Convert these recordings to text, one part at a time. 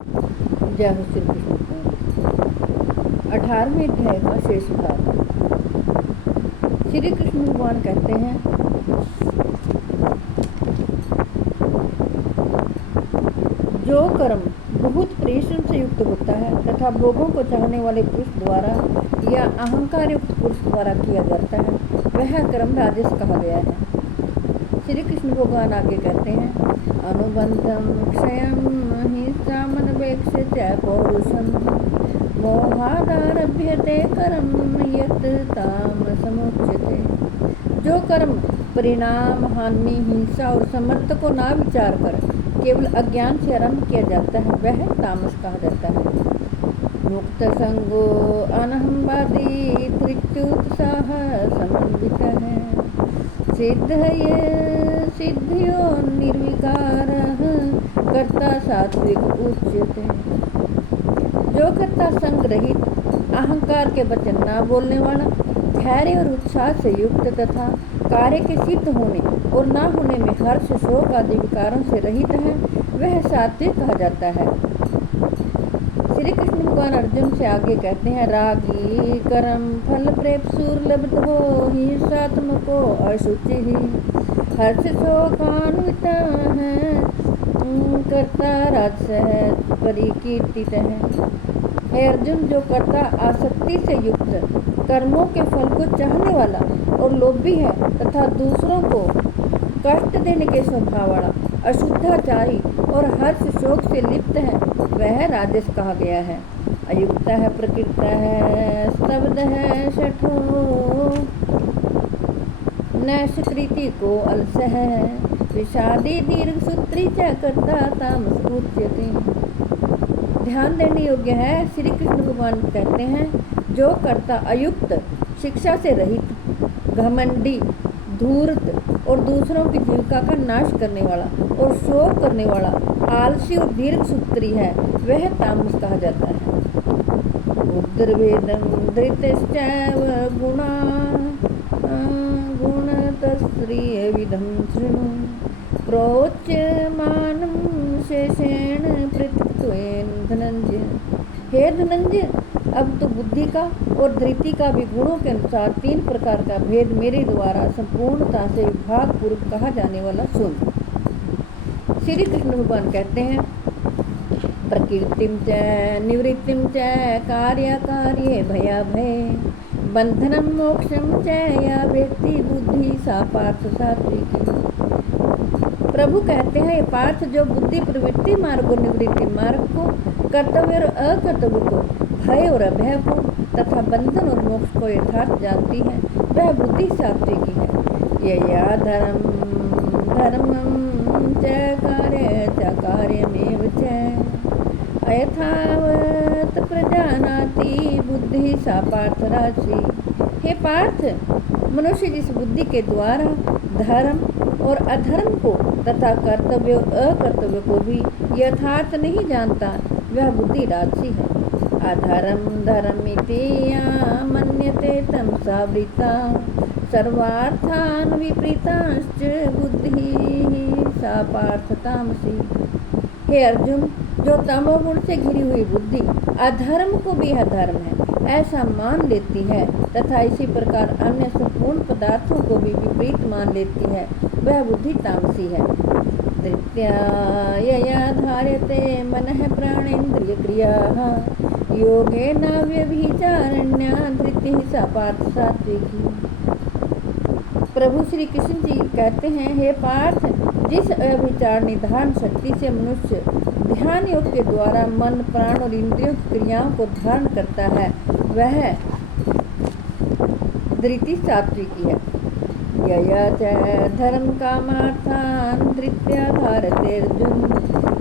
जय हो श्री कृष्ण। 18वें अध्याय का शेष भाग। श्री कृष्ण भगवान कहते हैं, जो कर्म बहुत परिश्रम से युक्त होता है तथा भोगों को चाहने वाले पुरुष द्वारा या अहंकार युक्त पुरुष द्वारा किया जाता है, वह कर्म राजस कहा गया है। श्री कृष्ण भगवान आगे कहते हैं, अनुबंधम क्षयम हिंसामनवेक्ष्य च पौरुषम मोहादारभ्यते कर्म यत् तामसमुच्यते। जो कर्म परिणाम, हानि, हिंसा और समर्थ को ना विचार कर केवल अज्ञान से आरंभ किया जाता है, वह तामस कहा जाता है। मुक्त संगो अनहंवादी धृत्युत्साह समन्वित है, सिद्धियो निर्विकार कर्ता सात्विक उच्यते। जो कर्ता संग रहित, अहंकार के वचन न बोलने वाला, धैर्य और उत्साह से युक्त तथा कार्य के सिद्ध होने और न होने में हर्ष, शोक आदि विकारों से रहित है, वह सात्विक कहा जाता है। श्री कृष्ण भगवान अर्जुन से आगे कहते हैं, रागी कर्म फल प्रेपसुर लब्धो हिंसात्मको अशुचि हर्ष शोकान्वित है कर्ता राजस परिकीर्तित है। हे अर्जुन, जो कर्ता आसक्ति से युक्त, कर्मों के फल को चाहने वाला और लोभी है तथा दूसरों को कष्ट देने के स्वभाव वाला, अशुद्धाचारी और हर्ष शोक से लिप्त है, वह राजस कहा गया है। अयुक्त है, प्रकृत है, स्तब्ध है, शठो नैष्कृति को अलस है, विषादी दीर्घ सूत्री च कर्ता तामस उच्यते। ध्यान देने योग्य है, श्री कृष्ण भगवान कहते हैं, जो कर्ता अयुक्त, शिक्षा से रहित, घमंडी, धूर्त और दूसरों की जीविका का नाश करने वाला और शोक करने वाला, आलसी और दीर्घ सूत्री है, वह तामस कहा जाता है। उद्रभेदम धृतश्चैव गुणा गुणतस्त्रिय विधम शृणु प्रोच्यमानं शेषेण पृथक्त्वेन धनंजय। हे धनंजय, अब तो बुद्धि का और धृति का भी गुणों के अनुसार 3 प्रकार का भेद मेरे द्वारा संपूर्णता से विभाग पूर्वक कहा जाने वाला सुन। श्री कृष्ण भगवान कहते हैं, प्रकृतिम च निवृत्तिम च कार्याकार्ये भयाभये बंधनम मोक्षम च या व्यक्ति बुद्धि सा पार्थ सात्विकी। प्रभु कहते हैं, पार्थ, जो बुद्धि प्रवृत्ति मार्ग और निवृत्ति मार्ग को, कर्तव्य और अकर्तव्य को, भय और अभय को तथा बंधन और मोक्ष को यथार्थ जानती है, वह बुद्धि सात्विकी है। यया धर्मम च कार्यमेव च अयथावत प्रजानाति बुद्धि सा पार्थ राशि। हे पार्थ, मनुष्य जिस बुद्धि के द्वारा धर्म और अधर्म को तथा कर्तव्य अकर्तव्य को भी यथार्थ नहीं जानता, वह बुद्धि राशि है। अधर्म धर्मिति या मन्यते तमसा वृता सर्वार्थान विपरीतांश्च बुद्धि सा पार्थ तामसी। हे अर्जुन, जो तमोगुण से घिरी हुई बुद्धि अधर्म को भी अधर्म है ऐसा मान लेती है तथा इसी प्रकार अन्य संपूर्ण पदार्थों को भी विपरीत मान लेती है, वह बुद्धि तामसी है। धृत्या धार्यते मनः प्राणेन्द्रिय क्रिया योगेन व्यभिचारण्या धृति सा पार्थ सात्विकी। प्रभु श्री कृष्ण जी कहते हैं, हे पार्थ, जिस अभिचार निधान शक्ति से मनुष्य ध्यान योग के द्वारा मन, प्राण और इंद्रियों की क्रियाओं को धारण करता है, वह धृति सात्विकी है। यया च धर्म कामार्थान धृत्या धारते अर्जुन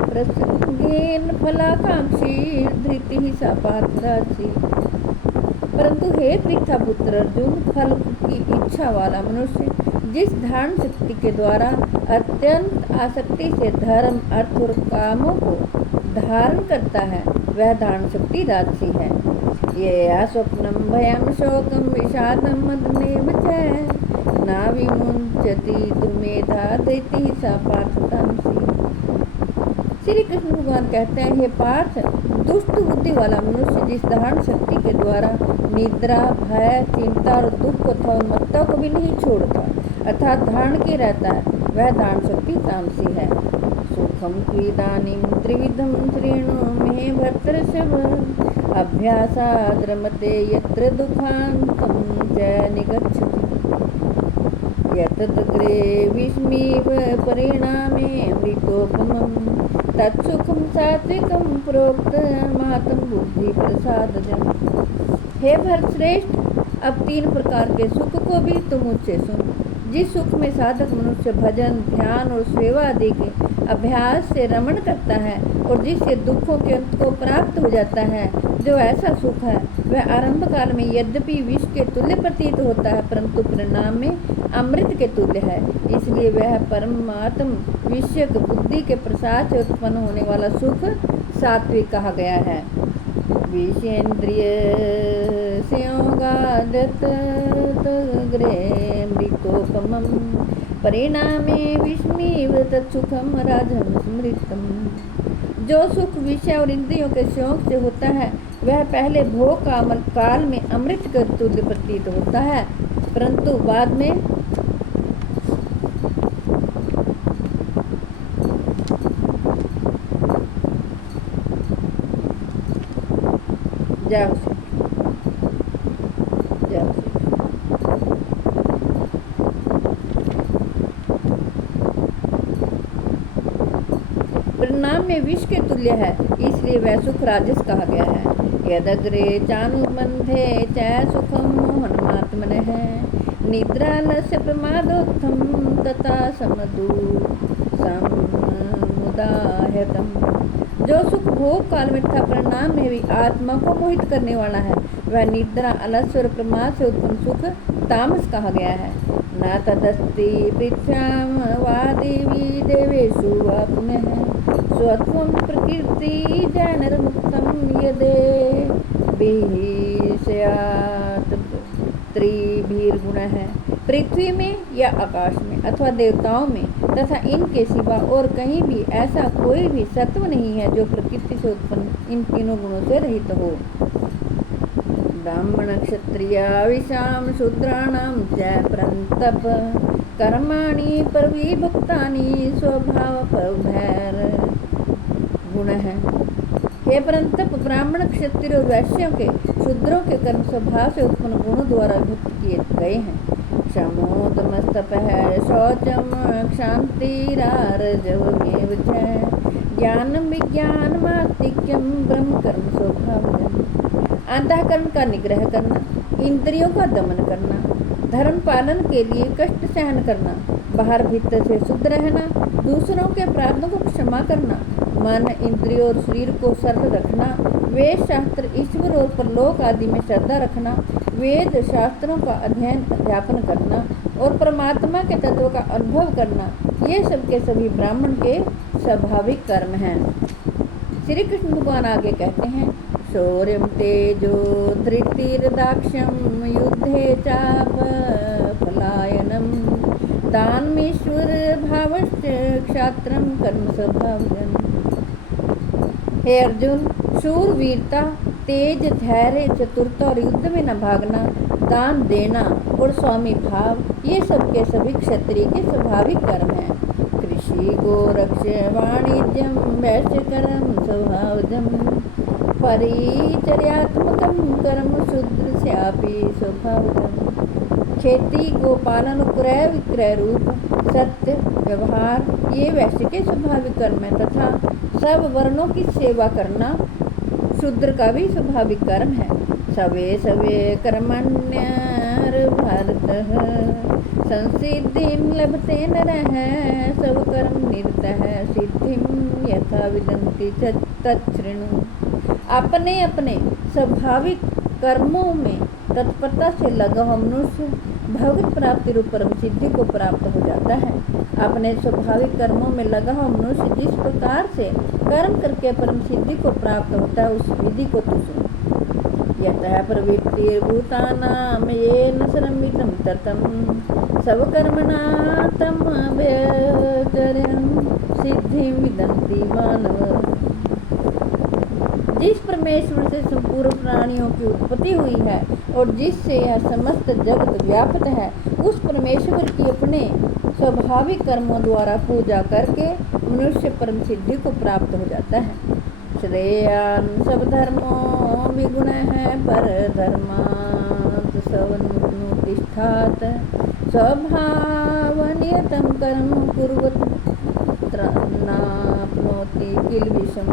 प्रसंगेन फलाकांक्षी धृति सा पार्थ राशि। परंतु हे पृथ्वीपुत्र अर्जुन, फल की इच्छा वाला मनुष्य जिस धारण शक्ति के द्वारा अत्यंत आसक्ति से धर्म, अर्थ और कामों को धारण करता है, वह धारण शक्ति राजसी है। ये स्वप्नम भयम शोकम विषादम मदमेव च ना विमुंचति दुर्मेधा धृति सा पार्थ तामसी। श्री कृष्ण भगवान कहते हैं, हे पार्थ, दुष्ट बुद्धि वाला मनुष्य जिस धारण शक्ति के द्वारा निद्रा, भय, चिंता और दुख तथा उन्मत्ता को भी नहीं छोड़ता अर्थात धारण किए रहता है, वह धारण शक्ति तामसी है। सुखम त्विदानीं त्रिविधम श्रेणु मे भर्तर्षभ, अभ्यासाद् रमते यत्र दुःखान्तं च निगच्छति, यतदग्रे विस्मीव परिणामे मृतोपमं, तत्सुखम सात्विकम प्रोक्त मातम बुद्धि प्रसादजम। हे भरतश्रेष्ठ, अब 3 प्रकार के सुख को भी तुम मुझसे सुन। जिस सुख में साधक मनुष्य भजन, ध्यान और सेवा आदि के अभ्यास से रमण करता है और जिससे दुखों के अंत को प्राप्त हो जाता है, जो ऐसा सुख है वह आरंभ काल में यद्यपि विष के तुल्य प्रतीत होता है, परंतु परिणाम में अमृत के तुल्य है। इसलिए वह परमात्म विषयक बुद्धि के प्रसाद से उत्पन्न होने वाला सुख सात्विक कहा गया है। विषेन्द्रिय संयोगादत मृतोपमं, परिणामे विस्मीव तत्सुखम राजम स्मृतम। जो सुख विषय और इंद्रियों के संयोग से होता है वह पहले भोग काल में अमृत के तुल्य प्रतीत होता है, परंतु बाद में परिणाम में विष के तुल्य है, इसलिए वह सुख राजस कहा गया है। यदग्रे चानुबंधे च सुखम मोहनमात्मनः, निद्रालस्य प्रमादोत्थम तथा समदू समुदाहतम। जो सुख भोग काल में तथा परिणाम में भी आत्मा को मोहित करने वाला है, वह निद्रा, आलस्य और प्रमाद से उत्पन्न सुख तामस कहा गया है। न तदस्ति पृथ्व्याम वा देवी देवेषु वा पुनः, स्वत्वं प्रकृति जैनर्मुक्तं यदे स्यात् त्रिभिर्गुणः। पृथ्वी में या आकाश में अथवा देवताओं में तथा इनके सिवा और कहीं भी ऐसा कोई भी सत्व नहीं है जो प्रकृति से उत्पन्न इन तीनों गुणों से रहित हो। ब्राह्मण क्षत्रिय विषाम शूद्राणां च परन्तप, कर्माणि परविभक्तानि स्वभावपरभैर गुण है। हे परंतप, ब्राह्मण, क्षत्रिय और वैश्यों के, शूद्रों के कर्म स्वभाव से उत्पन्न गुणों द्वारा विभक्त किए गए हैं। क्षमोदमस्तपः शौचम क्षान्तिरार्जवमेव च, ज्ञानम विज्ञानमास्तिक्यम ब्रह्म कर्म स्वभावजम्। अंतःकरण का निग्रह करना, इंद्रियों का दमन करना, धर्म पालन के लिए कष्ट सहन करना, बाहर भीतर से शुद्ध रहना, दूसरों के अपराधों को क्षमा करना, मन, इंद्रियों और शरीर को सरल रखना, वेद शास्त्र, ईश्वर और परलोक आदि में श्रद्धा रखना, वेद शास्त्रों का अध्ययन अध्यापन करना और परमात्मा के तत्व का अनुभव करना, ये सब के सभी ब्राह्मण के स्वाभाविक कर्म हैं। श्री कृष्ण भगवान आगे कहते हैं, शौर्यम तेजो धृतिर्दाक्ष्यम युद्धे चाप पलायनम, दानमेश्वर भावश्च क्षात्रम कर्म स्वभावजम्। हे अर्जुन, शूर, वीरता, तेज, धैर्य, चतुरता और युद्ध में न भागना, दान देना और स्वामी भाव, ये सब के सभी क्षत्रिय के स्वाभाविक कर्म हैं। कृषि, गोरक्ष, वाणिज्यम वैश्यकर्म स्वभावजम्, परिचर्यात्मकं कर्म शूद्रस्यापि स्वभावजम्। खेती, गोपालन, क्रय विक्रय रूप सत्य व्यवहार, ये वैश्य के स्वाभाविक कर्म है तथा सब वर्णों की सेवा करना शूद्र का भी स्वाभाविक कर्म है। सवे सवे कर्मण्यर्भरतः संसिद्धिं लभते नरः, सब कर्म निरतः सिद्धिं यथा विदन्ति तच्छृणु। अपने अपने स्वाभाविक कर्मों में तत्परता से लगा हुआ मनुष्य भगवत प्राप्ति रूप परम सिद्धि को प्राप्त हो जाता है। अपने स्वाभाविक कर्मों में लगा हुआ मनुष्य जिस प्रकार से कर्म करके परम सिद्धि को प्राप्त होता है, उस विधि को तू सुन। यतः प्रवृत्तिर्भूतानां येन श्रमितं ततं, स्वकर्मणा तम् अव्यचर्यं सिद्धि विदन्ति मानव। जिस परमेश्वर से संपूर्ण प्राणियों की उत्पत्ति हुई है और जिससे यह समस्त जगत व्याप्त है, उस परमेश्वर की अपने स्वाभाविक कर्मों द्वारा पूजा करके मनुष्य परम सिद्धि को प्राप्त हो जाता है। श्रेयान सब धर्मों विगुण है पर धर्मात् स्वनुतिष्ठात् स्वभाव नियतम कर्म कुर्वत् नाप्नोति किल विषम।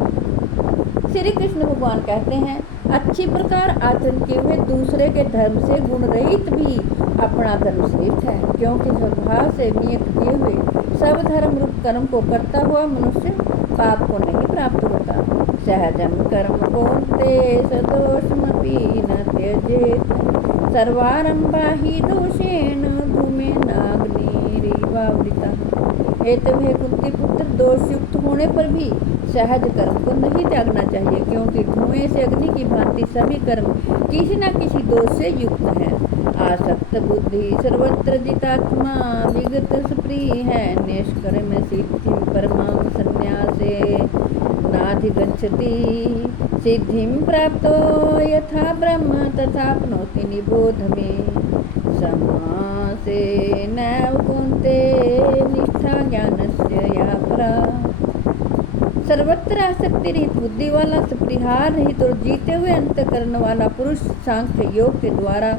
श्री कृष्ण भगवान कहते हैं, अच्छी प्रकार आचरण किए हुए दूसरे के धर्म से गुण रहित भी अपना धर्म श्रेष्ठ है, क्योंकि स्वभाव से नियत किए हुए सब धर्म रूप कर्म को करता हुआ मनुष्य पाप को नहीं प्राप्त होता। सहजम कर्म कौन्ते सदोषमपि न त्यजेत सर्वारंभा ही दोषेण धूमेनाग्निरिवावृता। हेतु हे कुंती पुत्र, दोष युक्त होने पर भी सहज कर्म को नहीं त्यागना चाहिए, क्योंकि धुएं से अग्नि की भांति सभी कर्म किसी न किसी दोष से युक्त है। आसक्त बुद्धि सर्वत्र जितात्मा विगत सुप्रिय है, निष्कर्म सिद्धि परमाम संन्यासे नाधिगच्छति। सिद्धिं प्राप्तो यथा ब्रह्म तथाप्नोति निबोध मे। समासे नैव कुन्ते निष्ठा ज्ञानस्य या परा। सर्वत्र आसक्ति रहित बुद्धि वाला, स्पृहार रहित और जीते हुए अंतःकरण वाला पुरुष सांख्य योग के द्वारा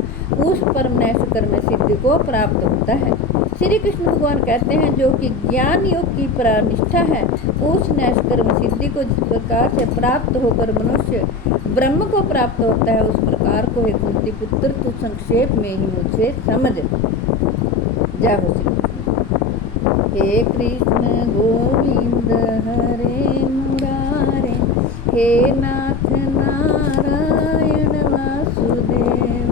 उस परम नैष्कर्म सिद्धि को प्राप्त होता है। श्री कृष्ण भगवान कहते हैं, जो कि ज्ञान योग की प्रानिष्ठा है, उस नैष्कर्म सिद्धि को जिस प्रकार से प्राप्त होकर मनुष्य ब्रह्म को प्राप्त होता है, उस प्रकार को हे कुंती पुत्र तू संक्षेप में ही मुझे समझ। जय हो श्री हे कृष्ण गोविंद हरे मुरारे, हे नाथ नारायण वासुदेव।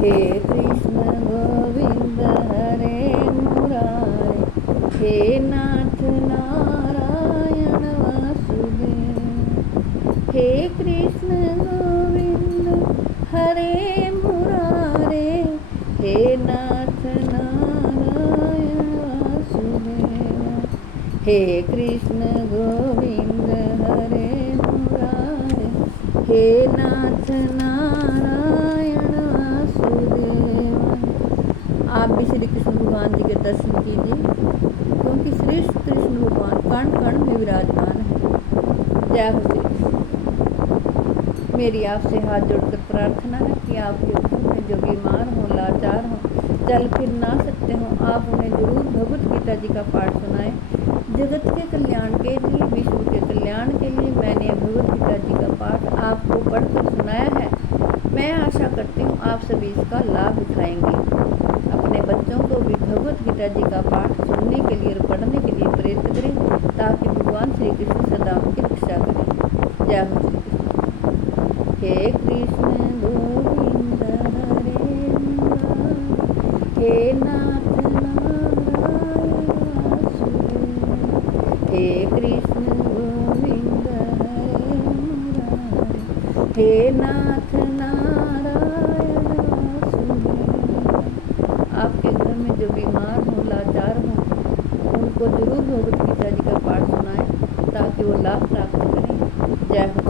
हे कृष्ण गोविंद हरे मुरारे, हे नाथ नारायण वासुदेव। हे कृष्ण गोविंद हरे मुरारे, हे नाथ नारायण वासुदेव। हे कृष्ण गोविंद हरे मुरारे, हे नाथ नारायण वासुदेव। आप भी श्री कृष्ण भगवान जी के दर्शन कीजिए, क्योंकि श्री कृष्ण भगवान कण कण में विराजमान है। जय हो श्री कृष्ण। मेरी आपसे हाथ जोड़कर प्रार्थना है कि आपके घर में जो बीमार हो, लाचार हो, चल फिर ना सकते हो, आप उन्हें जरूर भगवत गीता जी का पाठ सुनाएं। जगत के कल्याण के लिए, विश्व के कल्याण के लिए मैंने भगवत गीता जी का पाठ आपको पढ़कर सुनाया है। मैं आशा करती हूँ आप सभी इसका लाभ उठाएंगे। अपने बच्चों को भी भगवत गीता जी का पाठ सुनने के लिए और पढ़ने के लिए प्रेरित करें, ताकि भगवान श्री कृष्ण सदा उनकी रक्षा करें। जय हो श्री कृष्ण। हे कृष्ण गोविंद हरे मुरारे, हे नाथ नारायण वासुदेव। हे कृष्ण गोविंद हरे मुरारे, हे नाथ नारायण वासुदेव। आपके घर में जो बीमार हो, लाचार हो, उनको जरूर भगवत गीता जी का पाठ सुनाएं, ताकि वो लाभ प्राप्त करें। जय हो।